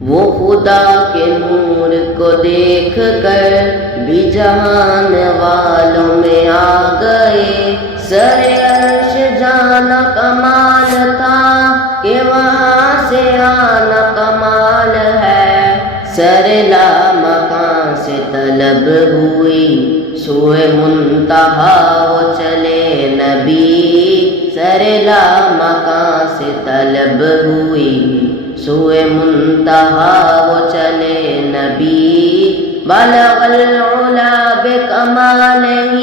وہ خدا کے نور کو دیکھ کر بھی جہان والوں میں آ گئے۔ سر عرش جانا کمال تھا کہ وہاں سے آنا کمال ہے۔ سر لامکاں سے طلب ہوئی سوئے منتہا وہ چلے نبی۔ سر لامکاں سے طلب ہوئی سوئے منتہا وہ چلے نبی۔ بلغ العلا بکمالہ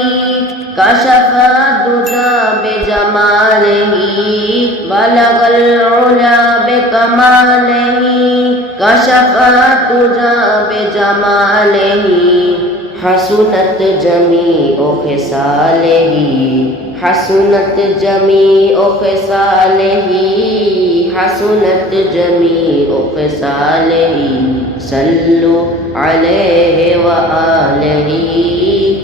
کشف الدجی بجمالہ۔ بلغ العلا بکمالہ کشف الدجی بجمالہ۔ حسنت جمیع خصالہ حسنت جمیع خصالہ حسنت جمیع خصالہ۔ صلو علیہ وآلہ۔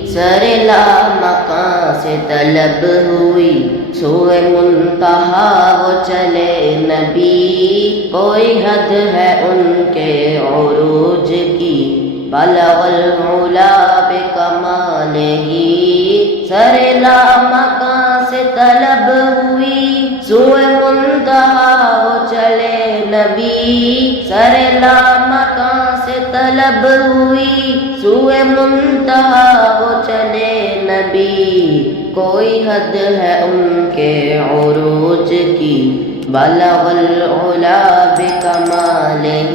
سر لامکاں سے طلب ہوئی سوئے منتہا وہ چلے نبی۔ کوئی حد ہے ان کے عروج کی بلغ العلا بکمالہ۔ سر لامکاں سے طلب ہوئی سوئے منتہا وہ چلے نبی۔ سر لامکاں سے طلب ہوئی سوئے منتہا وہ چلے نبی۔ کوئی حد ہے ان کے عروج کی بلغ العلا بکمالہ۔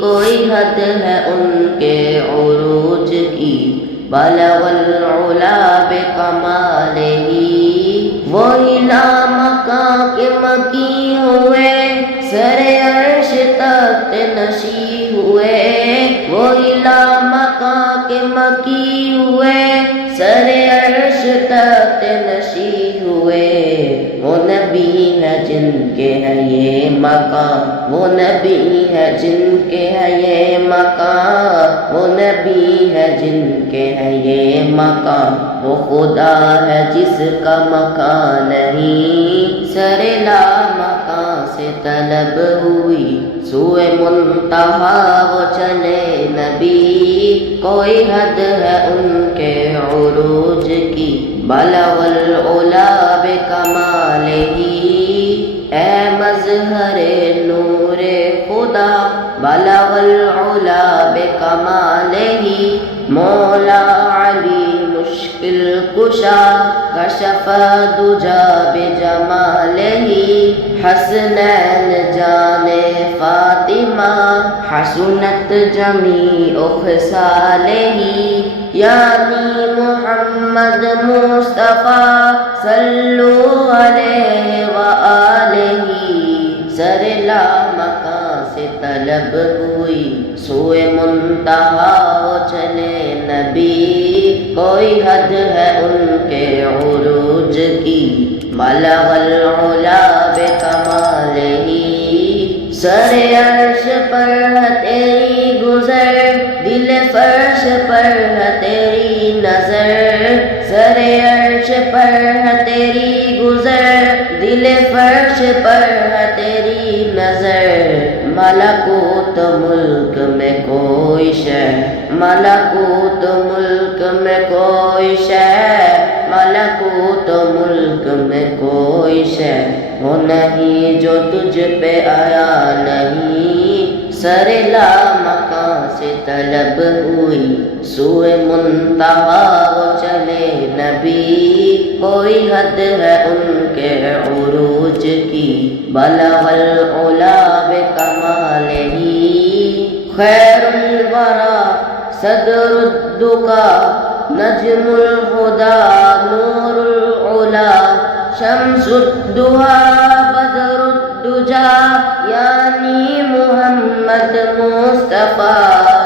کوئی حد ہے ان کے عروج کی بلغ العلا بکمالہ۔ وہی لامکاں کے مکی ہوئے سر عرش تخت نشیں ہوئے۔ وہی لامکاں کے مکی ہوئے سر عرش تخت نشیں ہوئے۔ وہ نبی ہے جن کے ہے یہ مقام وہ نبی ہے جن کے ہے یہ مقام وہ نبی ہے جن کے ہے یہ مقام۔ وہ خدا ہے جس کا مکان نہیں۔ سر لامکاں سے طلب ہوئی سوئے منتہا وہ چلے نبی۔ کوئی حد ہے ان کے عروج کی بلغ العلا بکمالہ۔ اے مظہر نور خدا بلغ العلا بکمالہ۔ مولا علی مشکل کشا کشف الدجی بجمالہ۔ حسنین جان فاطمہ حسنت جمیع خصالہ۔ یعنی محمد مصطفیٰ صلو علیہ وآلہ۔ سر لامکاں سے طلب ہوئی سوئے منتہا وہ چلے نبی۔ کوئی حد ہے ان کے عروج کی بلغ العلا بکمالہ۔ سر عرش پر ہے تیری گزر دل فرش پر ہے تیری نظر۔ سر عرش پر ہے تیری گزر دل فرش پر ہے تیری نظر۔ ملکوت ملک میں کوئی شے ملکوت ملک میں کوئی شے ملکوت ملک میں کوئی شے وہ نہیں جو تجھ پہ آیا نہیں۔ سر لامکاں سے طلب ہوئی سوئے منتہا وہ چلے نبی۔ کوئی حد ہے ان کے عروج کی بلغ العلا بکمالہ۔ خیر الورا صدر الدکا نجم الہدی نور العلا شمس الدہا بدر الدجی یعنی محمد مصطفیٰ۔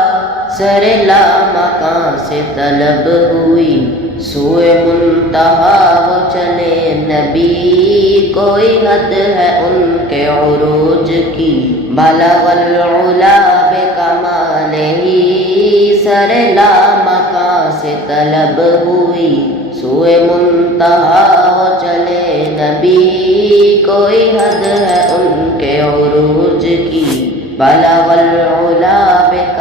سر لامکاں سے طلب ہوئی سوئے منتہا وہ چلے نبی۔ کوئی حد ہے ان کے عروج کی بلغ العلا بکمالہ۔ سر لامکاں سے طلب ہوئی سوئے منتہا وہ چلے نبی۔ کوئی حد ہے ان کے عروج کی بلغ العلا بك